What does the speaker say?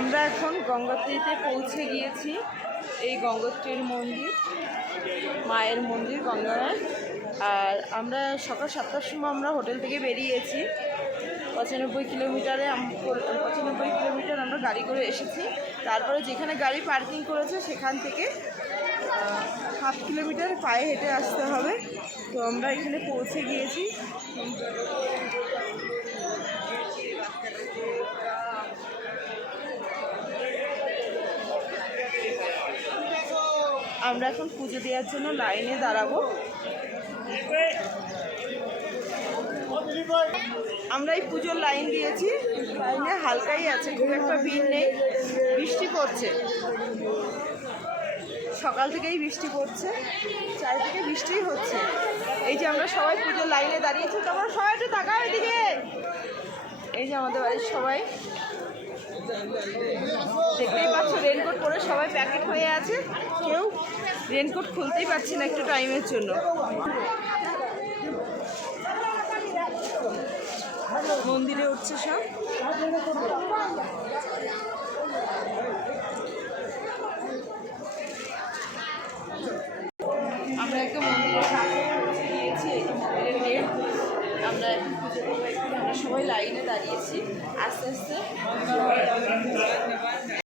আমরা এখন গঙ্গোত্রীতে পৌঁছে গিয়েছি, এই গঙ্গোত্রীর মন্দির, মায়ের মন্দির গঙ্গায়। আর আমরা সকাল সাতটার সময় আমরা হোটেল থেকে বেরিয়েছি। পঁচানব্বই কিলোমিটারে পঁচানব্বই কিলোমিটার আমরা গাড়ি করে এসেছি। তারপরে যেখানে গাড়ি পার্কিং করেছে সেখান থেকে হাফ কিলোমিটার পায়ে হেঁটে আসতে হবে। তো আমরা এখানে পৌঁছে গিয়েছি। আমরা এখন পুজো দেওয়ার জন্য লাইনে দাঁড়াবো। আমরা এই পুজোর লাইন দিয়েছি। লাইনে হালকাই আছে, খুব একটা ভিড় নেই। বৃষ্টি পড়ছে। সকাল থেকেই বৃষ্টি পড়ছে। চারিদিকে বৃষ্টিই হচ্ছে। এই যে আমরা সবাই পুজোর লাইনে দাঁড়িয়েছি, তোমরা সবাই একটু তাকাও এদিকে। এই যে আমাদের বাড়ির সবাই। দেখতেই রেনকোট পরে সবাই প্যাকেট হয়ে আছে। কেউ রেনকোট খুলতেই পারছি না একটু টাইমের জন্য। মন্দিরে উঠছে সব। আমরা একটা মন্দিরে গিয়েছি মন্দিরের গেট আমরা আমরা সবাই লাইনে দাঁড়িয়েছি। আস্তে আস্তে।